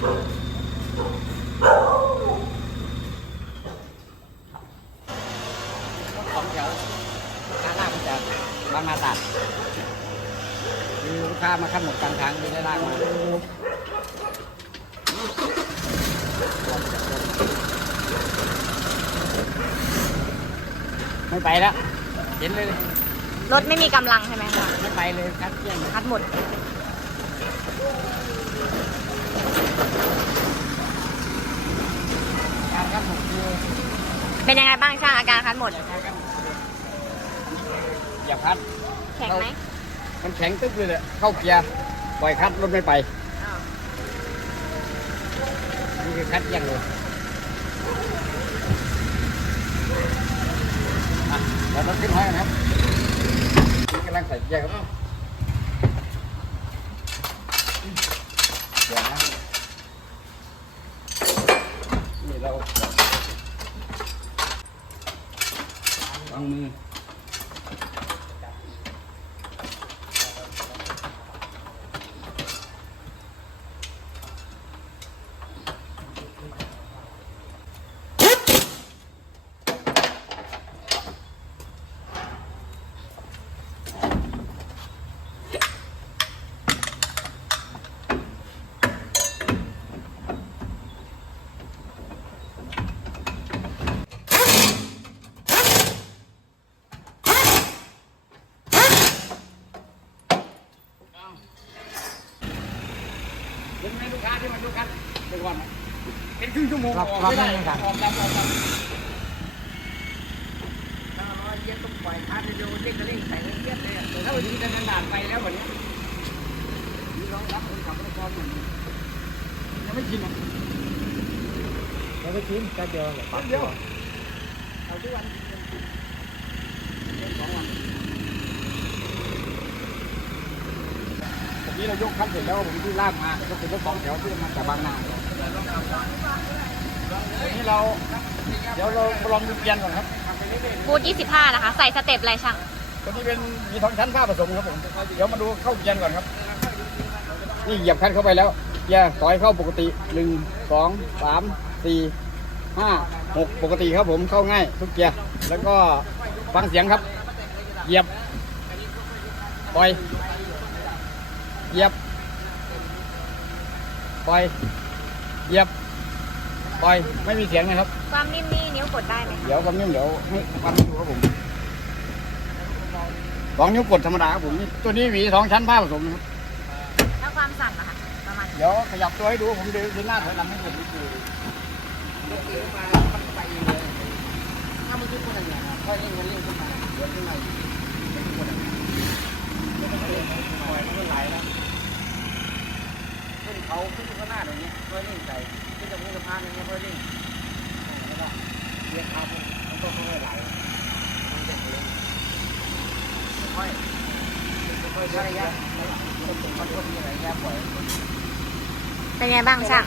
ของแถวหาลากมาจามาตัดมีลูกค้ามาขั้หมดกลางทางมีได้ลากมาไม่ไปแล้วเห็นเลย รถไม่มีกำลังใช่ไหมคะไม่ไปเลยคัดเกลี้ยงคัดหมด การคัดหมดคือเป็นยังไงบ้างช่างอาการคัดหมดการคัดหมดอย่าคัด แข็งไหมมันแข็งตึ๊บเลยแหละเข้าเกียร์ปล่อยคัดรถไม่ไปอ้าวนี่คือคัดเที่ยงเลยอะเราต้องขึ้นห้อยกันครับนี่กำลังใส่เกียร์ครับเดี๋ยวนะ นี่เราวางมือเห็นไหมลูกค้าที่มาดูกันเดี๋ยวก่อนนะเป็นครึ่งชั่วโมงรับออกรับไม่ได้ไม่ได้ออกรับออกรับถ้าเราเย็นต้องปล่อยคาร์ดเดียวเร่งก็เร่งใส่เร่งเย็นเลยอะแต่ถ้าวันนี้จะนานๆไปแล้ววันนี้นี่เรารับคนขับรถกอล์ฟอยู่ยังไม่กินอะเราไปกินก็เดียวแหละแป๊บเดียวเอาทุกวันเดือนสองวันผม นี้เรายกคันเสร็จแล้วผมที่ลากมาก็เป็นรถสองแถวที่มาจากบางนาทีนี้เราเดี๋ยวเราลองดูเกียนก่อนครับบูธ25นะคะ ใส่สเต็ปอะไรช่างตัวนี้เป็นมีทองชั้นผ้าผสมครับผมเดี๋ยวมาดูเข้าเกียนก่อนครับ นี่เหยียบคันเข้าไปแล้วเกียร์ต่อยเข้าปกติหนึ่งสองสามสี่ห้าหกปกติครับผมเข้าง่ายทุกเกียร์แล้วก็ฟังเสียงครับ เหยียบปล่อย เหยียบปล่อยเหยียบปล่อยไม่มีเสียงนะครับ ความนิ่มนี่นิ้วกดได้ไหมคะเดี๋ยวคำนี้เดี๋ยวให้ฟังดูครับผมสองนิ้วกดธรรมดาครับผมนี่ตัวนี้หวีสองชั้นผ้าผสมนะครับแล้วความสั่นนะคะประมาณเดี๋ยวขยับตัวให้ดูผมเดินเดินหน้าถอยหลังให้ผมดูคือยกเอวมามันไปเองเลยถ้ามันขึ้นคนอะไรเนี่ยค่อยเร่งมันเร่งขึ้นมาเดินขึ้นมาอีกเป็นคนอะไรไม่ต้องเร่งนะปล่อยมันก็ไหลแล้วขึ้น เขาขึ้นข้างหน้าตรงนี้ค่อยเร่งใส่ขึ้นจากพื้นสะพานอย่างเงี้ยค่อยเร่งแล้วก็เรียกเขามันก็ค่อยไหลมันจะเร่งค่อยค่อยๆใช้ระยะมันเป็นมันก็มีระยะปล่อยเป็นไงบ้างช่าง